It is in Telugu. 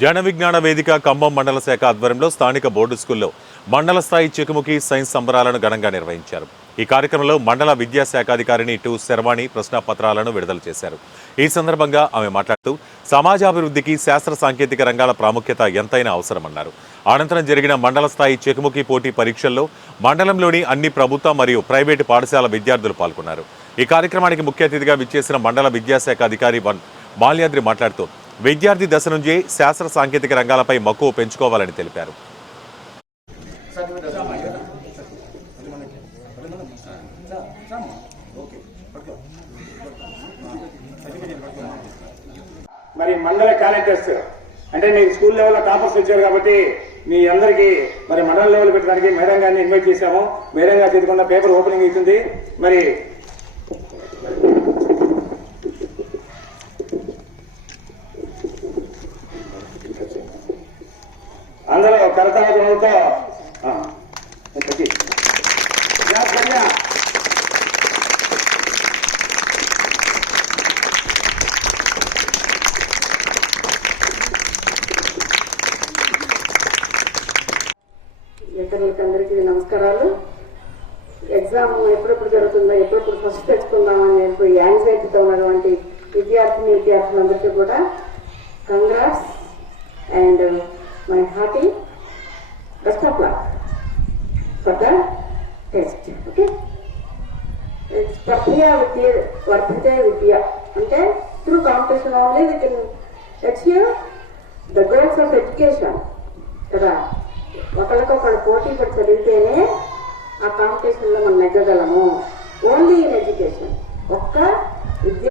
జన విజ్ఞాన వేదిక ఖమ్మం మండల శాఖ ఆధ్వర్యంలో స్థానిక బోర్డు స్కూల్లో మండల స్థాయి చెకుముకి సైన్స్ సంబరాలను ఘనంగా నిర్వహించారు. ఈ కార్యక్రమంలో మండల విద్యాశాఖాధికారిని టు శర్వాణి ప్రశ్నాపత్రాలను విడుదల చేశారు. ఈ సందర్భంగా ఆమె మాట్లాడుతూ సమాజాభివృద్ధికి శాస్త్ర సాంకేతిక రంగాల ప్రాముఖ్యత ఎంతైనా అవసరమన్నారు. అనంతరం జరిగిన మండల స్థాయి చెకుముకి పోటీ పరీక్షల్లో మండలంలోని అన్ని ప్రభుత్వ మరియు ప్రైవేటు పాఠశాల విద్యార్థులు పాల్గొన్నారు. ఈ కార్యక్రమానికి ముఖ్య అతిథిగా విచ్చేసిన మండల విద్యాశాఖ అధికారి మాల్యాద్రి మాట్లాడుతూ విద్యార్థి దశ నుంచే శాస్త్ర సాంకేతిక రంగాలపై మక్కువ పెంచుకోవాలని తెలిపారు. మరి మండల క్యాలెండర్స్ అంటే మీరు స్కూల్ లెవెల్లో టాపర్స్ వచ్చారు కాబట్టి మీ అందరికీ మరి మండల లెవెల్ పెట్టడానికి మేడం గారిని ఇన్వైట్ చేశాము. మేడం గారు చేతుకున్న పేపర్ ఓపెనింగ్ అవుతుంది. మరి అందరూ కరతాళతో అందరికీ నమస్కారాలు. ఎగ్జామ్ ఎప్పుడెప్పుడు జరుగుతుందో, ఎప్పుడెప్పుడు ఫస్ట్ తెచ్చుకుందామని చెప్పి యాంగ్జైటీతో ఉన్నటువంటి విద్యార్థులందరికీ కూడా congrats and my hearty best of luck for the test. Okay, వర్ధితే విద్య అంటే through competition only we can achieve the goals of education కదా. ఒకరికొకరు పోటీ పడి చదివితేనే ఆ కాంపిటీషన్లో మనం నెగ్గగలము. ఓన్లీ ఇన్ ఎడ్యుకేషన్, ఒక్క విద్య